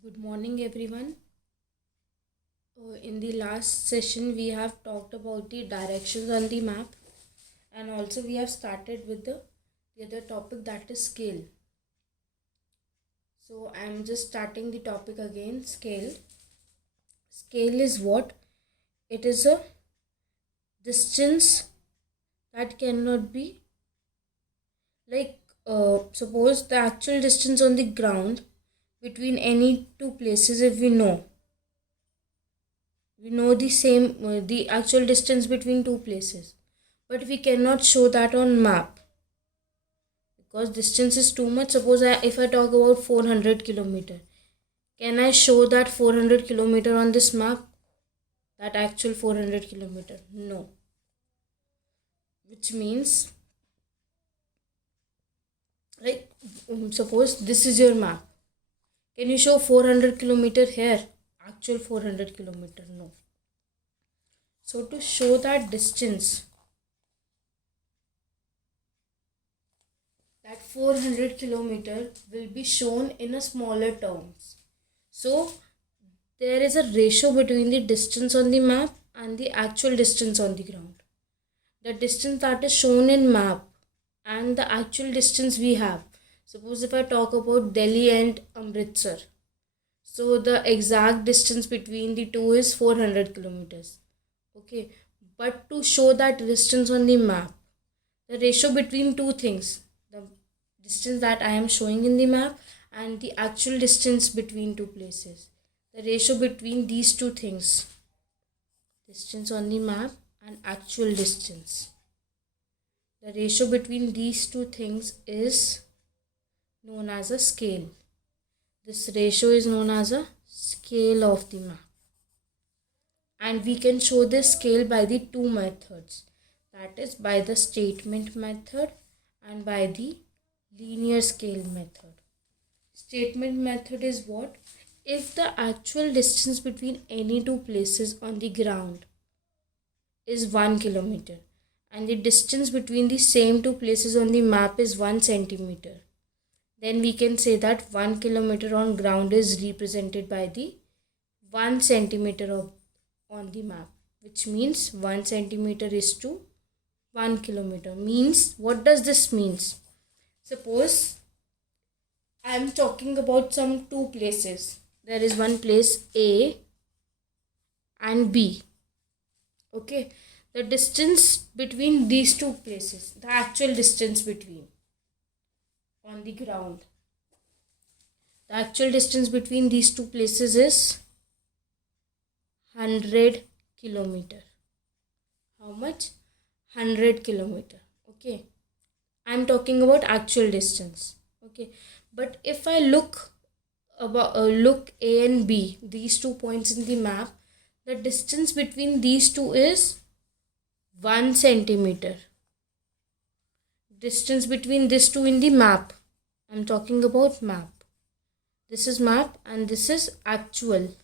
Good morning, everyone. In the last session, we have talked about the directions on the map, and also we have started with the other topic, that is scale. So, I'm just starting the topic again. Scale. Scale is what? It is a distance that cannot be like suppose the actual distance on the ground between any two places. If we know the actual distance between two places, but we cannot show that on map because distance is too much. Suppose if I talk about 400 kilometer, can I show that 400 kilometer on this map, that actual 400 kilometer? No. Which means, like, suppose this is your map, can you show 400 kilometer here, actual 400 kilometer? No. So to show that distance, that 400 kilometer will be shown in a smaller terms. So there is a ratio between the distance on the map and the actual distance on the ground. The distance that is shown in map and the actual distance we have. Suppose if I talk about Delhi and Amritsar, so the exact distance between the two is 400 kilometers. Okay, but to show that distance on the map, the ratio between two things, the distance that I am showing in the map and the actual distance between two places, the ratio between these two things, distance on the map and actual distance, the ratio between these two things is known as a scale. This ratio is known as a scale of the map, and we can show this scale by the two methods, that is by the statement method and by the linear scale method. Statement method is what? If the actual distance between any two places on the ground is 1 kilometer and the distance between the same two places on the map is 1 centimeter, then we can say that 1 kilometer on ground is represented by the 1 centimeter on the map, which means 1 centimeter is to 1 kilometer. Means, what does this means? Suppose I am talking about some two places. There is one place A and B. Okay, the distance between these two places, the actual distance between on the ground, the actual distance between these two places is 100 kilometer. How much? 100 kilometer. Okay, I am talking about actual distance. Okay, but if I look A and B, these 2 points in the map, the distance between these two is 1 centimeter. Distance between these two in the map, I'm talking about map. This is map and this is actual.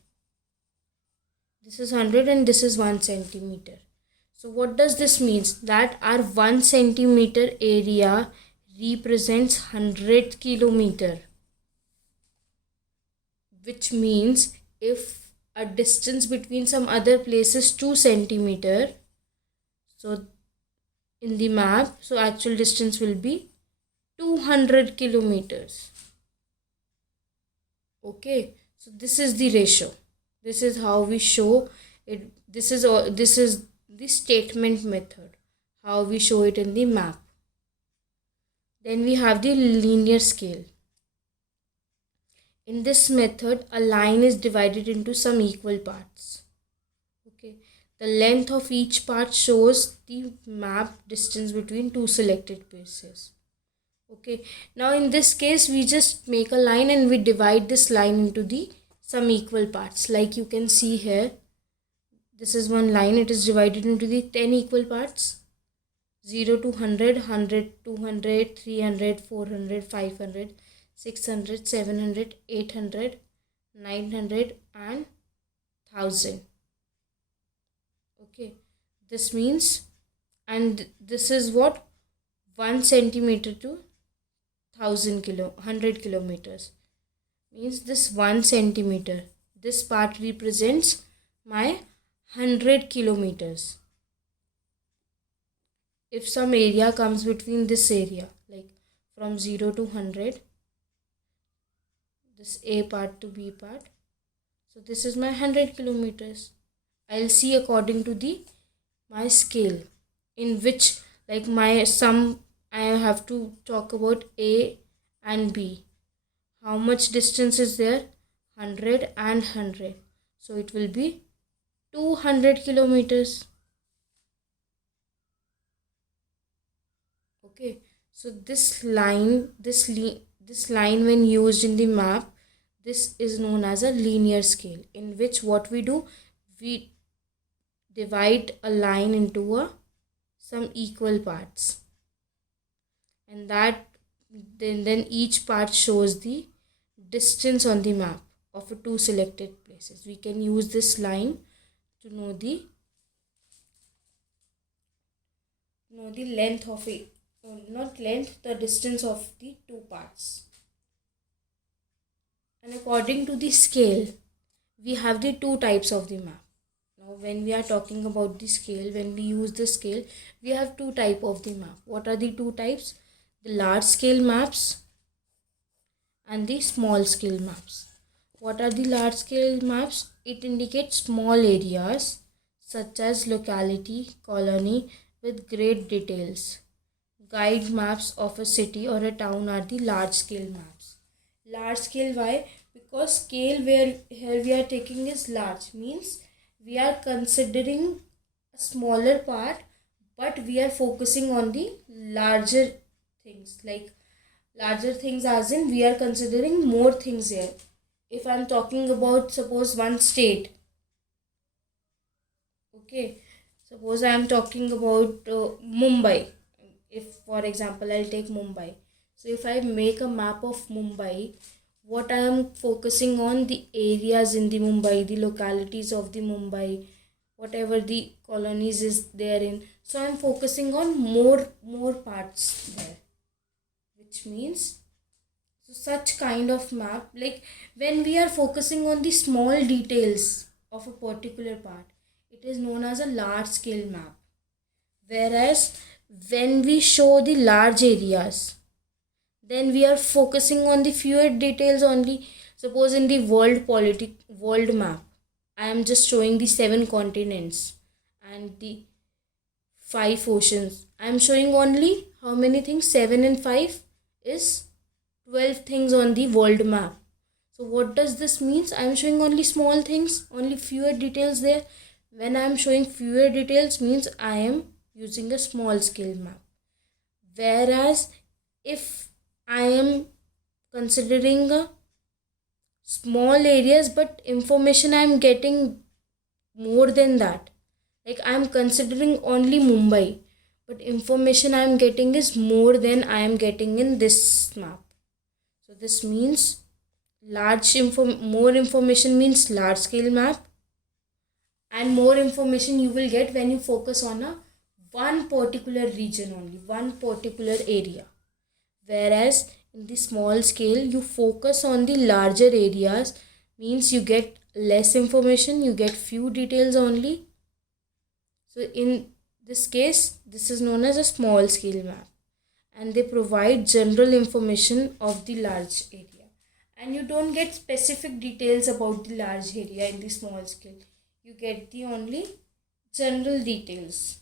This is 100 and this is 1 centimeter. So what does this mean? That our 1 centimeter area represents 100 kilometer. Which means if a distance between some other place is 2 centimeter, so in the map, so actual distance will be 200 kilometers. Okay, so this is the ratio. This is how we show it. This is the statement method, how we show it in the map. Then we have the linear scale. In this method, a line is divided into some equal parts. Okay, the length of each part shows the map distance between two selected places. Okay, now in this case, we just make a line and we divide this line into the some equal parts. Like you can see here, this is one line. It is divided into the 10 equal parts. 0 to 100, 100, 200, 300, 400, 500, 600, 700, 800, 900 and 1000. Okay, this means, and this is what? 1 centimeter to 100 kilometers, means this 1 centimeter. This part represents my 100 kilometers. If some area comes between this area, like from 0 to 100, this A part to B part, so this is my 100 kilometers. I'll see according to the my scale, in which like my sum, I have to talk about A and B. How much distance is there? 100 and 100. So it will be 200 kilometers. Okay, so this line when used in the map, this is known as a linear scale, in which what we do, we divide a line into some equal parts, and that then each part shows the distance on the map of two selected places. We can use this line to know the length of it, not length, the distance of the two parts. And according to the scale, we have the two types of the map. Now when we are talking about the scale, when we use the scale, we have two type of the map. What are the two types? The large scale maps and the small scale maps. What are the large scale maps? It indicates small areas such as locality, colony with great details. Guide maps of a city or a town are the large scale maps. Large scale, why? Because scale where here we are taking is large, means we are considering a smaller part, but we are focusing on the larger things, like larger things as in we are considering more things here. If I'm talking about, suppose, one state, okay, suppose I am talking about Mumbai. If for example I'll take Mumbai, so if I make a map of Mumbai, what I am focusing on, the areas in the Mumbai, the localities of the Mumbai, whatever the colonies is there in, so I am focusing on more parts there, which means, so such kind of map, like when we are focusing on the small details of a particular part, it is known as a large scale map. Whereas when we show the large areas, then we are focusing on the fewer details only. Suppose in the world map, I am just showing the 7 continents and the 5 oceans. I am showing only how many things? 7 and 5 is 12 things on the world map. So what does this means? I am showing only small things, only fewer details there. When I am showing fewer details, means I am using a small scale map. Whereas if I am considering a small areas, but information I am getting more than that, like I am considering only Mumbai, but information I am getting is more than I am getting in this map. So this means more information means large scale map, and more information you will get when you focus on one particular region only, one particular area. Whereas in the small scale, you focus on the larger areas, means you get less information, you get few details only. So in this case, this is known as a small scale map, and they provide general information of the large area, and you don't get specific details about the large area in the small scale. You get the only general details.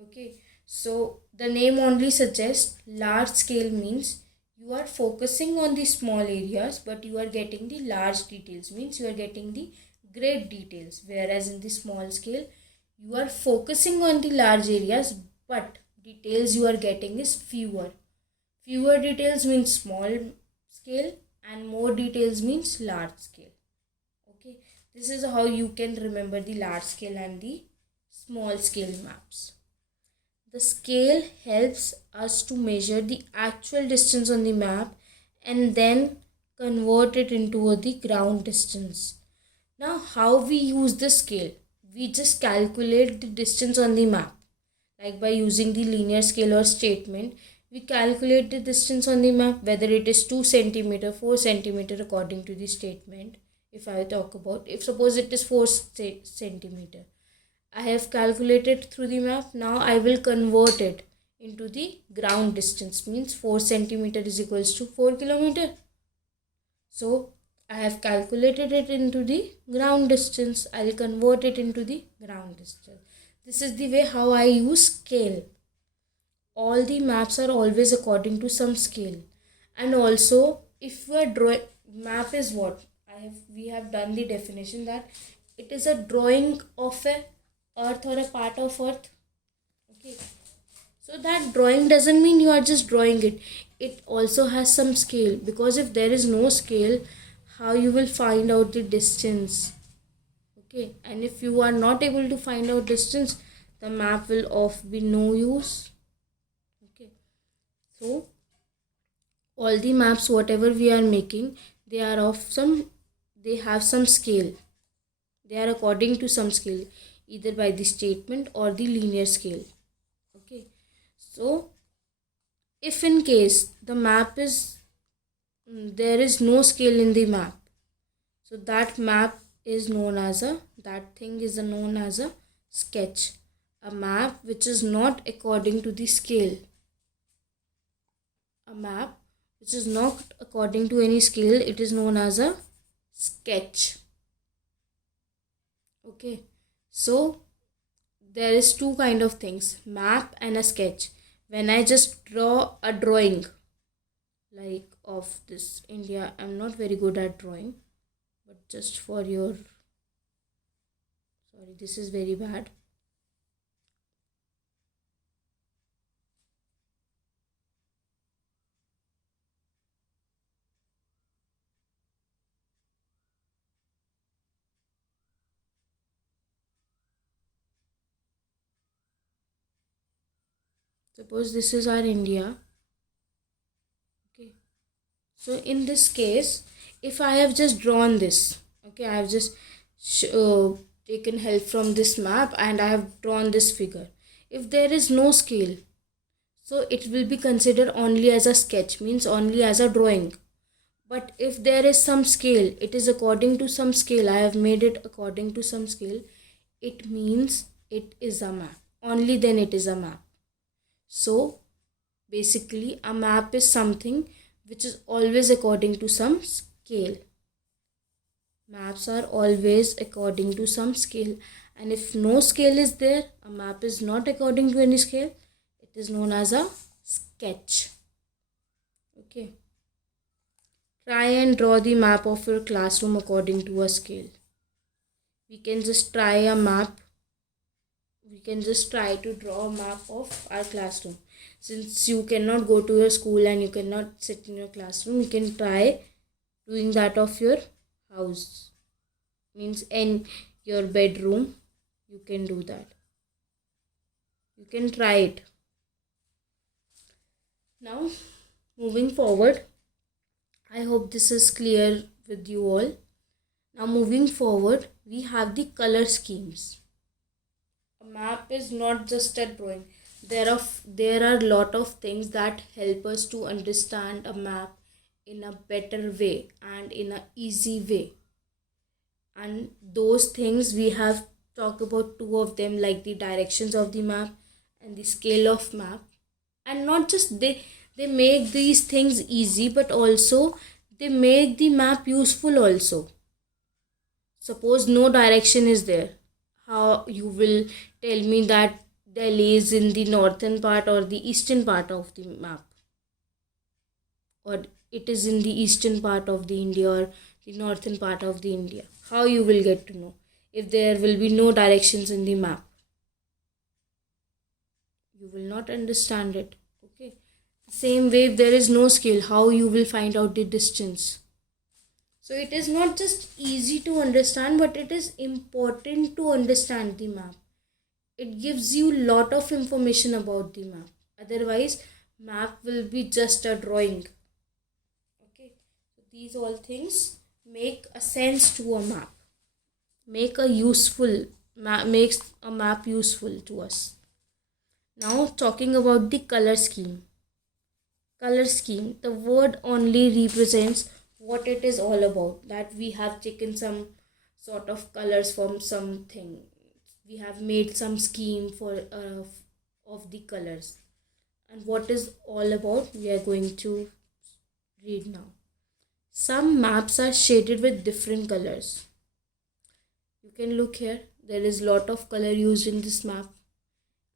Okay, so the name only suggests large scale means you are focusing on the small areas, but you are getting the large details, means you are getting the great details. Whereas in the small scale, you are focusing on the large areas, but details you are getting is fewer. Fewer details means small scale, and more details means large scale. Okay, this is how you can remember the large scale and the small scale maps. The scale helps us to measure the actual distance on the map and then convert it into the ground distance. Now, how we use the scale? We just calculate the distance on the map, like by using the linear scale or statement. We calculate the distance on the map, whether it is 2 centimeter, 4 centimeter according to the statement. If I talk about, if suppose it is 4 centimeter, I have calculated through the map. Now I will convert it into the ground distance, means 4 centimeter is equals to 4 kilometer. So I have calculated it into the ground distance. I will convert it into the ground distance. This is the way how I use scale. All the maps are always according to some scale. And also, if we are drawing, map is what? We have done the definition that it is a drawing of a earth or a part of earth. Okay. So that drawing doesn't mean you are just drawing it. It also has some scale, because if there is no scale, how you will find out the distance? Okay, and if you are not able to find out distance, the map will of be no use. Okay, so all the maps whatever we are making, they are of some, they have some scale. They are according to some scale, either by the statement or the linear scale. Okay, so if in case the map is, there is no scale in the map, so that map is known as a, that thing is known as a sketch. A map which is not according to the scale, a map which is not according to any scale, it is known as a sketch. Okay, so there is two kind of things, map and a sketch. When I just draw a drawing like of this India, I'm not very good at drawing, but just for your, sorry, this is very bad. Suppose this is our India. Okay, so in this case, if I have just drawn this, okay, I have just taken help from this map and I have drawn this figure. If there is no scale, so it will be considered only as a sketch, means only as a drawing. But if there is some scale, it is according to some scale, I have made it according to some scale, it means it is a map. Only then it is a map. So basically a map is something which is always according to some scale. Maps are always according to some scale, and if no scale is there, a map is not according to any scale, it is known as a sketch. Okay, try and draw the map of your classroom according to a scale. We can just try a map, we can just try to draw a map of our classroom. Since you cannot go to your school and you cannot sit in your classroom, you can try doing that of your house, means in your bedroom, you can do that. You can try it. Now moving forward, I hope this is clear with you all. Now moving forward, we have the color schemes. A map is not just a drawing. There are a lot of things that help us to understand a map in a better way and in a easy way. And those things we have talked about, two of them, like the directions of the map and the scale of map. And not just they make these things easy, but also they make the map useful also. Suppose no direction is there, how you will tell me that Delhi is in the northern part or the eastern part of the map, or it is in the eastern part of the India or the northern part of the India? How you will get to know if there will be no directions in the map? You will not understand it. Okay, same way, if there is no scale, how you will find out the distance? So it is not just easy to understand, but it is important to understand the map. It gives you lot of information about the map. Otherwise, map will be just a drawing. Okay, so these all things make a sense to a map, makes a map useful to us. Now talking about the color scheme. Color scheme. The word only represents what it is all about. That we have taken some sort of colors from something. We have made some scheme for of the colors. And what is all about, we are going to read now. Some maps are shaded with different colors. You can look here. There is lot of color used in this map.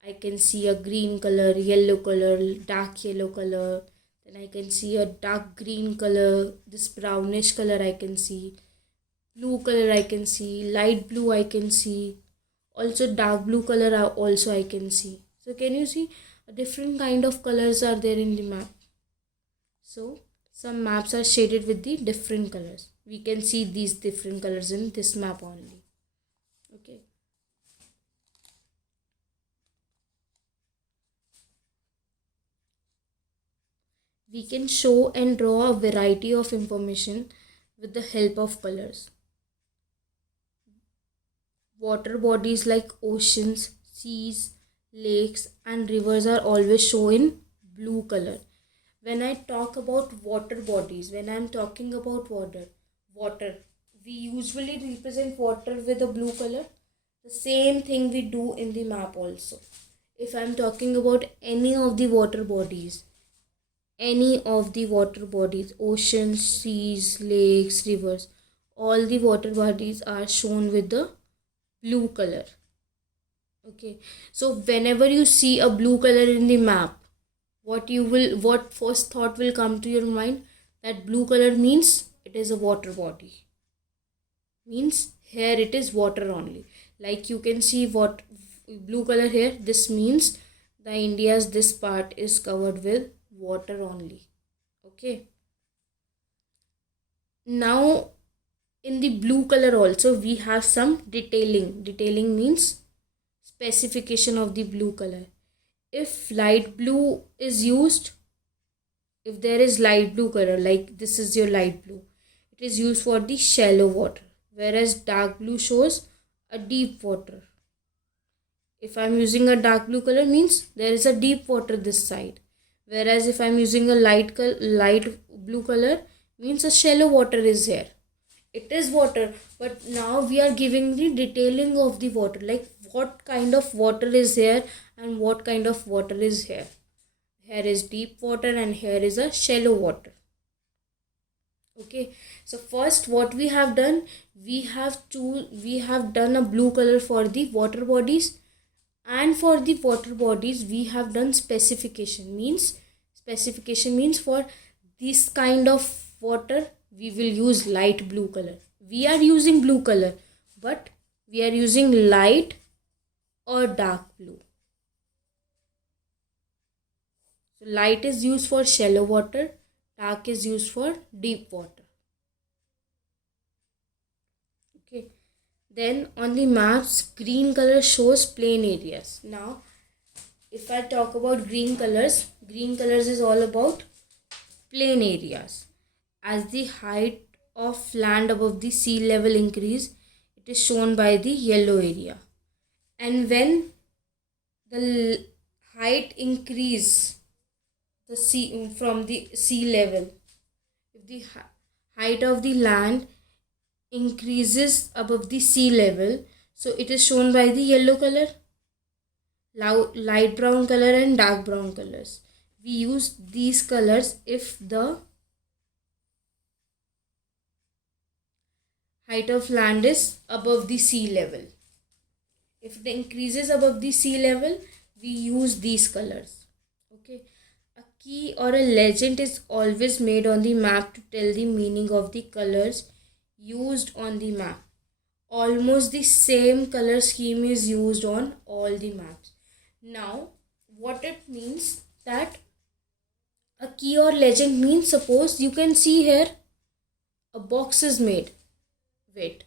I can see a green color, yellow color, dark yellow color. Then I can see a dark green color, this brownish color I can see. Blue color I can see, light blue I can see. Also dark blue color also I can see. So can you see a different kind of colors are there in the map. So some maps are shaded with the different colors. We can see these different colors in this map only. Okay. We can show and draw a variety of information with the help of colors. Water bodies like oceans, seas, lakes and rivers are always shown in blue color. When I talk about water bodies, when I am talking about water, we usually represent water with a blue color. The same thing we do in the map also. If I am talking about any of the water bodies, oceans, seas, lakes, rivers, all the water bodies are shown with the blue color. Okay, so whenever you see a blue color in the map, what first thought will come to your mind? That blue color means it is a water body, means here it is water only. Like you can see what blue color here, this means the India's this part is covered with water only. Okay, now in the blue color also we have some detailing means specification of the blue color. If light blue is used, if there is light blue color, like this is your light blue, it is used for the shallow water, whereas dark blue shows a deep water. If I am using a dark blue color means there is a deep water this side, whereas if I am using a light blue color means a shallow water is here. It is water, but now we are giving the detailing of the water, like what kind of water is here and what kind of water is here. Here is deep water and here is a shallow water. Okay, so first what we have done, we have done a blue color for the water bodies, and for the water bodies we have done specification means for this kind of water we will use light blue color. We are using blue color, but we are using light or dark blue. So light is used for shallow water, dark is used for deep water. Okay, then on the maps green color shows plain areas. Now if I talk about green colors is all about plain areas. As the height of land above the sea level increase, it is shown by the yellow area. And when the height increase from the sea level, if the height of the land increases above the sea level, so it is shown by the yellow color, light brown color and dark brown colors. We use these colors if the height of land is above the sea level. If it increases above the sea level, we use these colors. Okay, a key or a legend is always made on the map to tell the meaning of the colors used on the map. Almost the same color scheme is used on all the maps. Now what it means, that a key or legend means, suppose you can see here a box is made. Wait,